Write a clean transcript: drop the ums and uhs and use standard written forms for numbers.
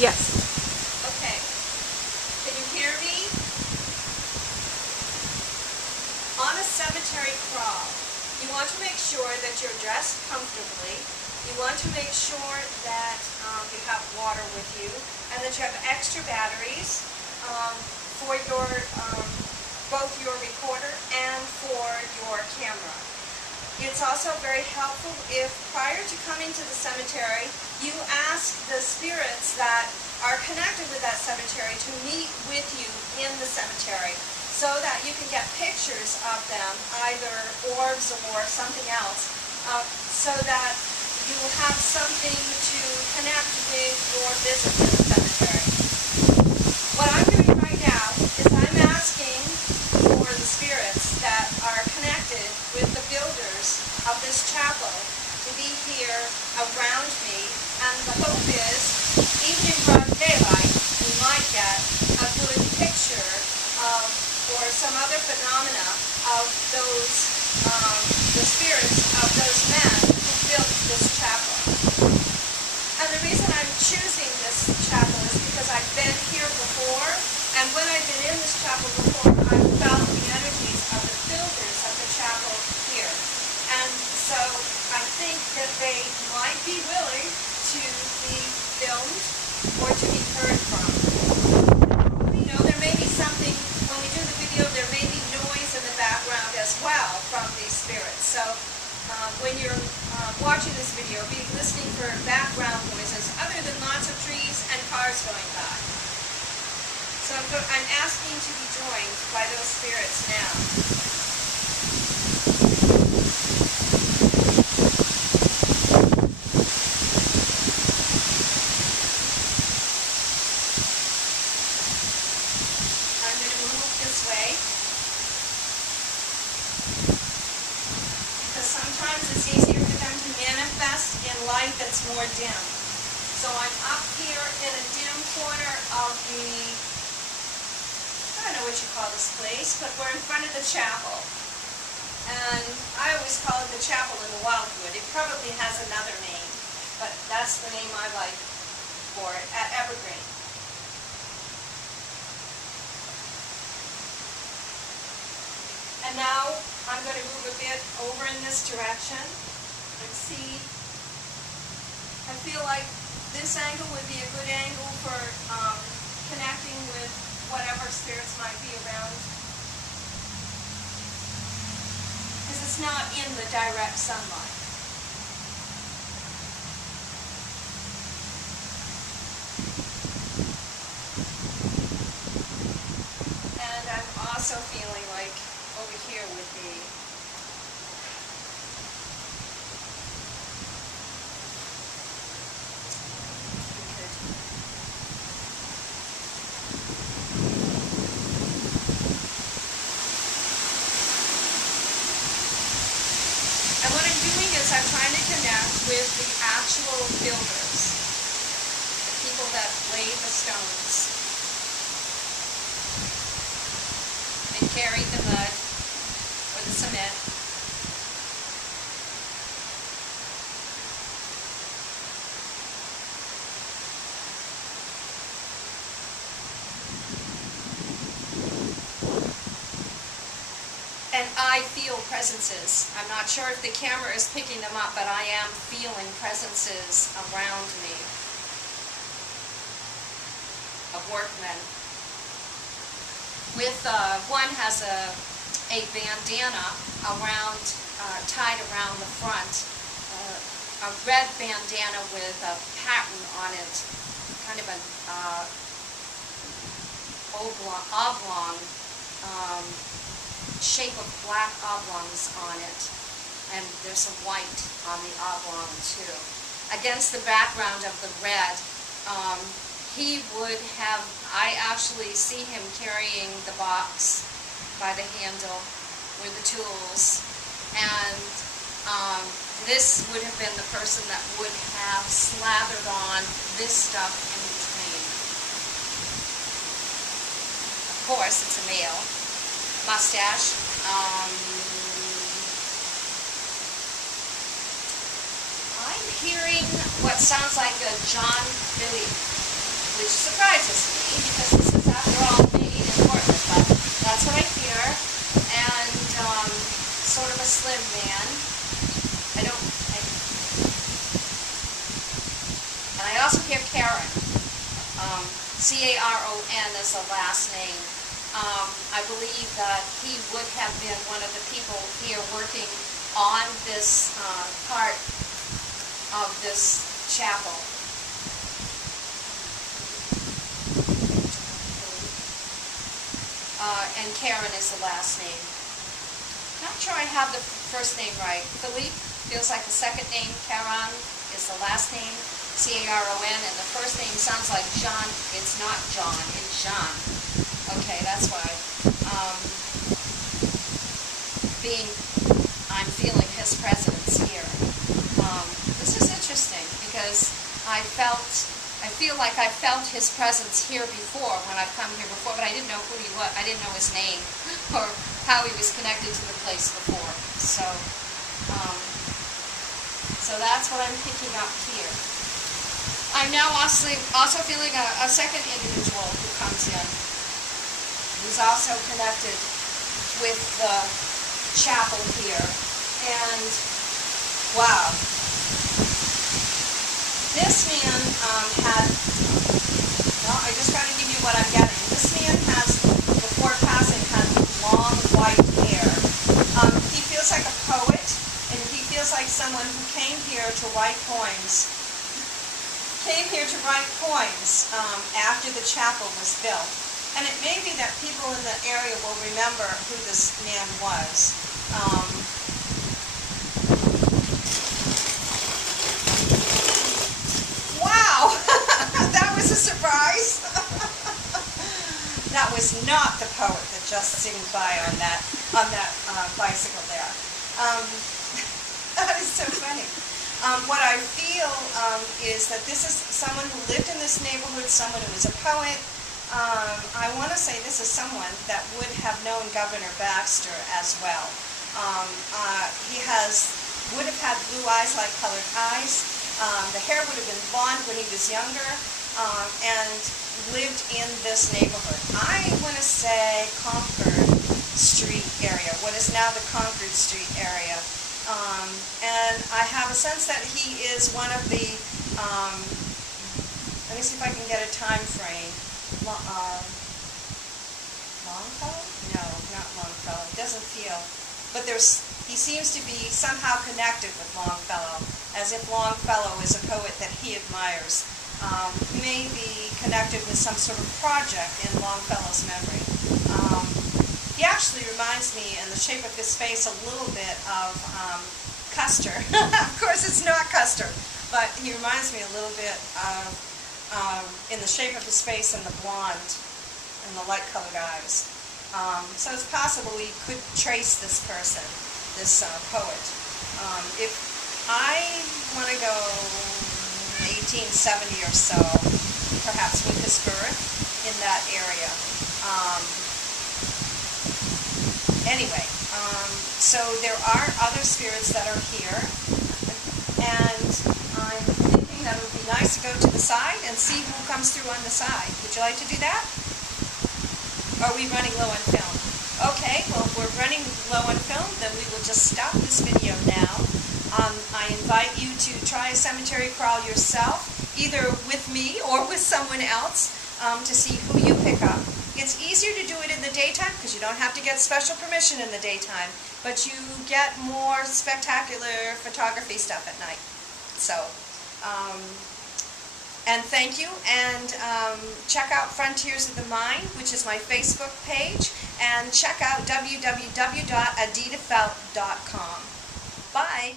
Yes. Okay. Can you hear me? On a cemetery crawl, you want to make sure that you're dressed comfortably. You want to make sure that you have water with you and that you have extra batteries for your both your recorder and for your camera. It's also very helpful if prior to coming to the cemetery, you ask the spirits that are connected with that cemetery to meet with you in the cemetery so that you can get pictures of them, either orbs or something else, so that you will have something to connect with your visit to the cemetery. What I'm doing right now is I'm asking for the spirits that are connected with the builders of this chapel to be here around me, and the hope is, even in broad daylight, we might get a good picture of, or some other phenomena of those, the spirits of those men who built this chapel. And the reason I'm choosing this chapel is because I've been here before, and when I've been in this chapel before, I've felt the energies of the builders of the chapel here. And so I think that they might be willing to be filmed or to be heard from. You know, there may be something, when we do the video, there may be noise in the background as well from these spirits. So when you're watching this video, be listening for background noises other than lots of trees and cars going by. So I'm asking to be joined by those spirits now. I'm going to move this way, because sometimes it's easier for them to manifest in light that's more dim. So I'm up here in a dim corner of the, I don't know what you call this place, but we're in front of the chapel. And I always call it the chapel in the Wildwood. It probably has another name, but that's the name I like for it, at Evergreen. And now I'm going to move a bit over in this direction and see. I feel like this angle would be a good angle for connecting with whatever spirits might be around. Because it's not in the direct sunlight. And I'm also feeling like over here would be I'm trying to connect with the actual builders, the people that laid the stones and carried the mud or the cement. And I feel presences. I'm not sure if the camera is picking them up, but I am feeling presences around me of workmen. With one has a bandana around, tied around the front, a red bandana with a pattern on it, kind of an oblong shape of black oblongs on it, and there's some white on the oblong too. Against the background of the red, he would have, I actually see him carrying the box by the handle with the tools, and this would have been the person that would have slathered on this stuff in between. Of course, it's a male. Mustache. I'm hearing what sounds like a John Billy which surprises me because this is, after all, Maine and Portland, but that's what I hear. And sort of a slim man. And I also hear Karen. C-A-R-O-N is the last name. I believe that he would have been one of the people here working on this part of this chapel. And Karen is the last name. Not sure I have the first name right. Philippe feels like the second name. Karen is the last name. C-A-R-O-N, and the first name sounds like John. It's not John, it's Jean. Okay, that's why. I'm feeling his presence here. This is interesting because I feel like I felt his presence here before when I've come here before, but I didn't know who he was. I didn't know his name or how he was connected to the place before. So that's what I'm picking up here. I'm now also feeling a second individual who comes in, who's also connected with the chapel here. And wow, this man well, I just got to give you what I'm getting. This man has, before passing, had long white hair. He feels like a poet, and he feels like someone who came here to write poems. After the chapel was built. And it may be that people in the area will remember who this man was. Wow! That was a surprise! That was not the poet that just zinged by on that bicycle there. That is so funny. What I feel is that this is someone who lived in this neighborhood, someone who was a poet. I want to say this is someone that would have known Governor Baxter as well. He would have had blue eyes, like colored eyes. The hair would have been blonde when he was younger, and lived in this neighborhood. I want to say Concord Street area, what is now the Concord Street area. And I have a sense that he is one of the, let me see if I can get a time frame. Longfellow? No, not Longfellow. It doesn't feel. But he seems to be somehow connected with Longfellow, as if Longfellow is a poet that he admires. He may be connected with some sort of project in Longfellow's memory. He actually reminds me, in the shape of his face, a little bit of Custer. Of course, it's not Custer, but he reminds me a little bit of, in the shape of his face and the blonde and the light-colored eyes. So it's possible we could trace this person, this poet. If I want to go 1870 or so, perhaps with his birth in that area. Anyway, so there are other spirits that are here, and I'm thinking that it would be nice to go to the side and see who comes through on the side. Would you like to do that? Are we running low on film? Okay, well, if we're running low on film, then we will just stop this video now. I invite you to try a cemetery crawl yourself, either with me or with someone else, to see who you pick up. It's easier to do it in the daytime because you don't have to get special permission in the daytime, but you get more spectacular photography stuff at night. So, and thank you, and check out Frontiers of the Mind, which is my Facebook page, and check out www.editafelt.com. Bye!